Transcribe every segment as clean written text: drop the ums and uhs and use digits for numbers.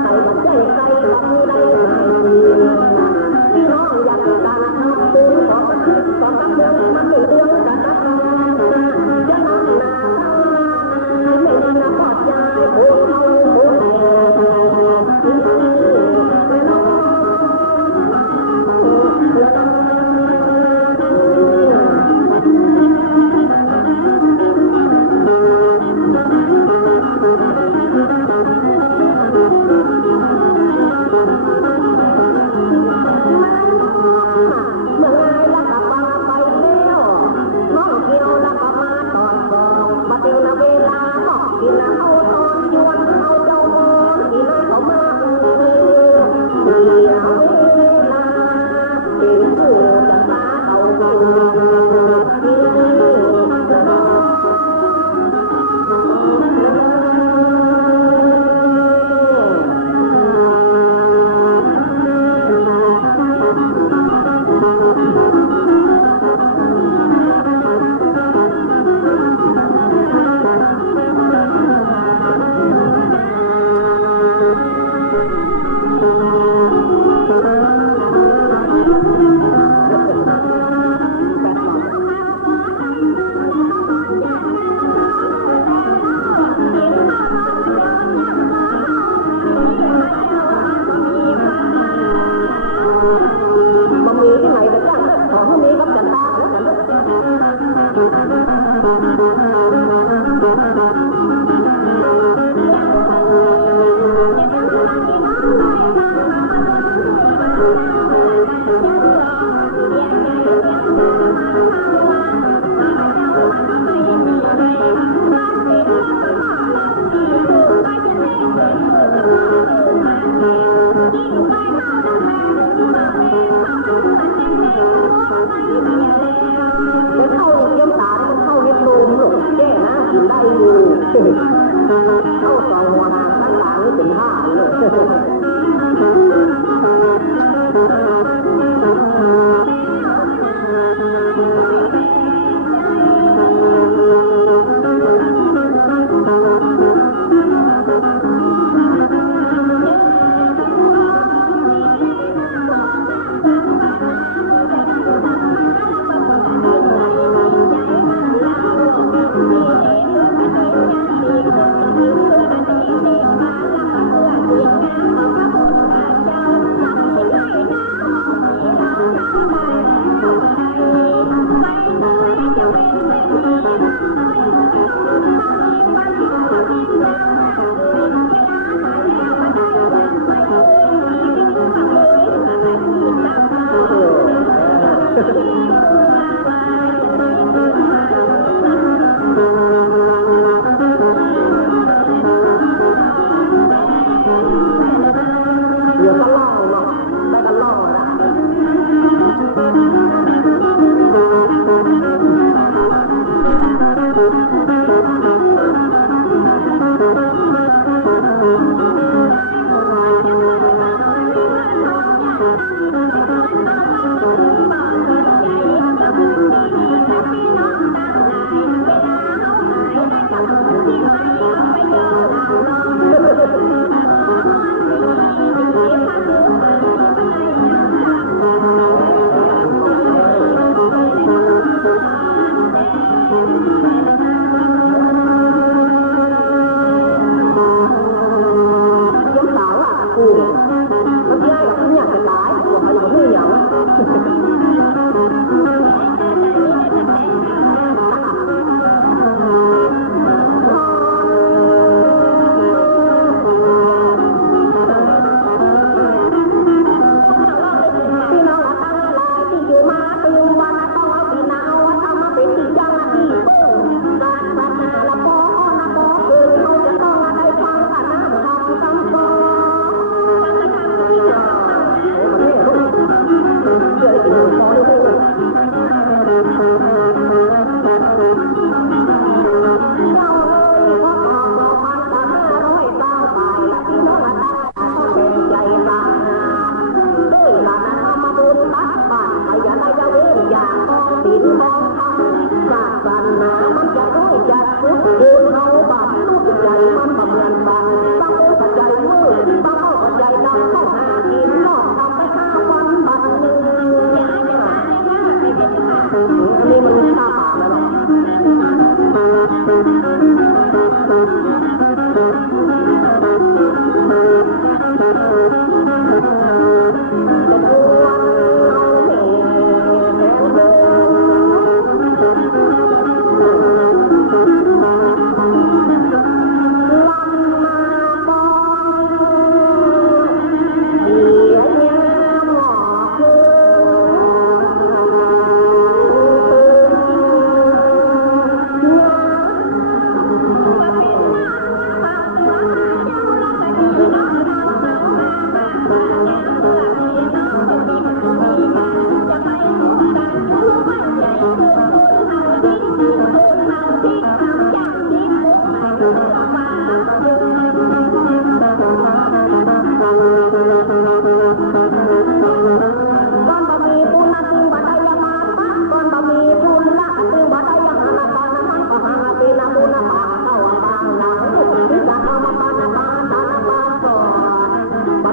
ใครก็ใจใครก็มีได้พี่น้องอยากการทำตัวขอมาคิดขอกับเรื่องมันเป็นเรื่องกันนะจะนำหน้าไม่น่าปลอดใจโอ้เราโอ้เข้าซอยหัวหางข้างหลังนี่เป็นห้า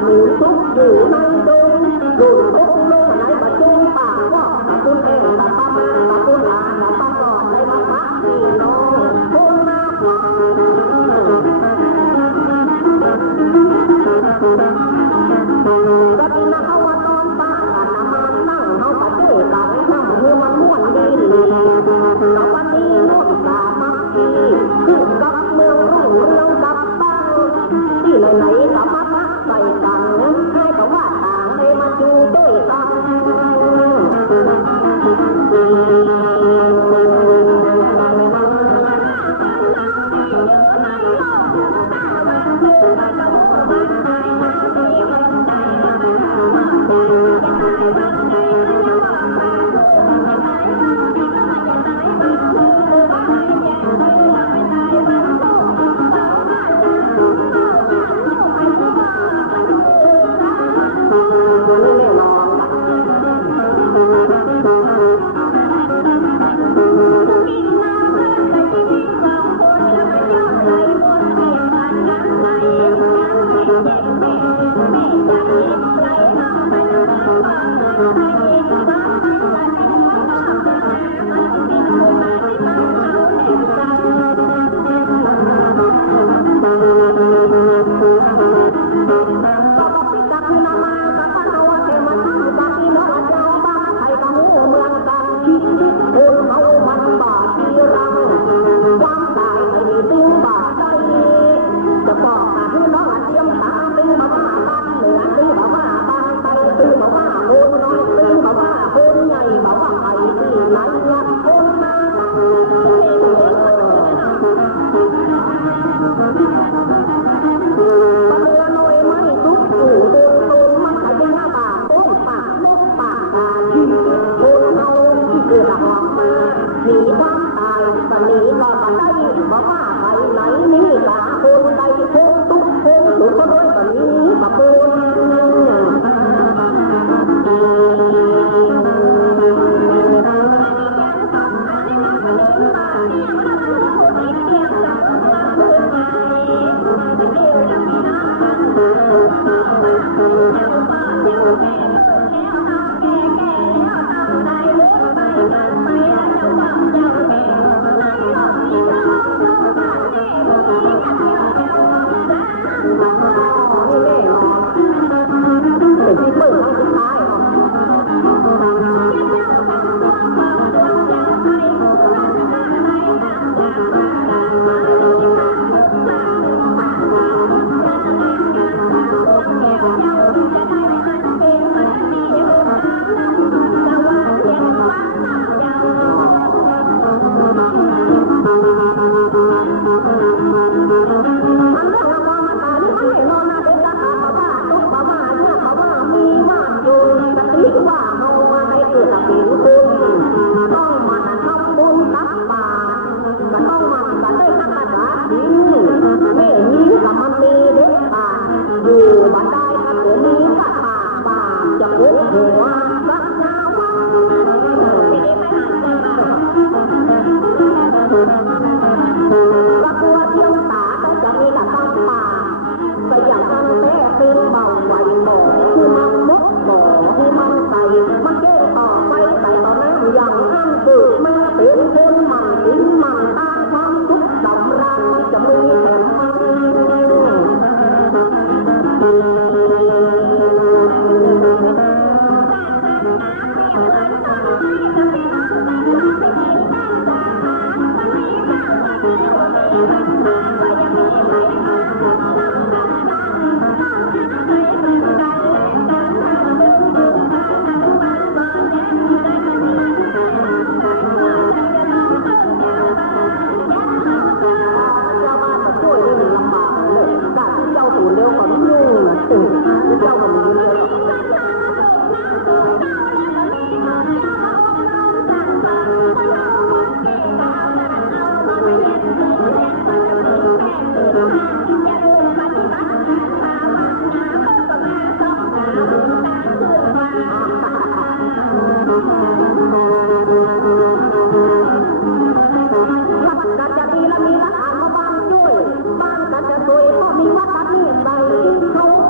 หมูซุกอยู่ในดงดูดตกลงไหนบะจุงปากว่าตะปุ้นเองตะปั๊มตะปุ้นอาตะปั๊มหลอดได้มาพักพี่น้องคนหน้าฟังก็ที่นักเอาว่าตอนป้ากันน้ำมันนั่งเอาปะเจ้กันนั่งหัวมันม้วนดีแต่วันนี้น้องสามัคคีขึ้นกับเมืองรุ่งเรืองกับตั้งที่ไหนๆก็มาพักใส่กันให้ก็ว่าต่างเลยมาจูด้วยกัน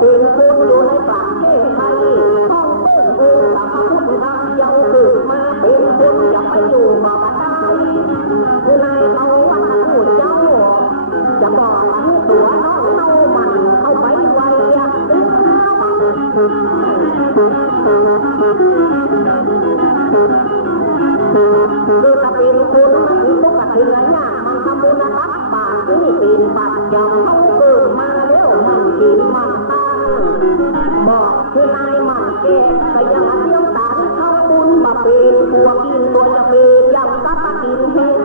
เป็นคนอยู่ใน คือถ้าเป็นคุณมันตุกกะทิละยากมันทำบุญรับบาปที่เป็นปัจจัยเขาเกิดมาแล้วมันกินมันตั้งบอกคือนายมันแก่ก็ยังเลี้ยงตาที่เขาบุญมาเป็นตัวกินตัวจะเป็นยังก็กินเอง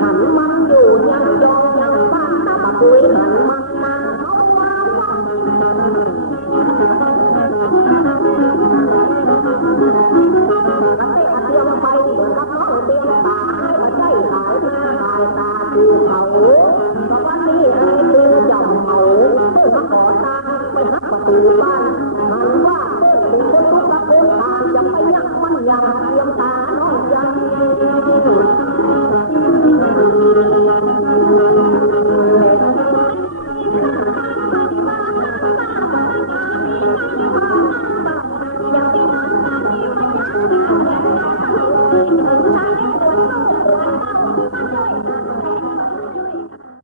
หันมันอยู่ยังยองยังฟังถ้ามาคุยหันมันมาเขาว่ากระเตะเตียงไปเหมือนกับน้องเตียงตาให้มาใจหายหน้าหายตาคือเขาเพราะวันนี้ไอ้คือจอมเขาเพื่อมาขอทางไปหักประตูบ้าน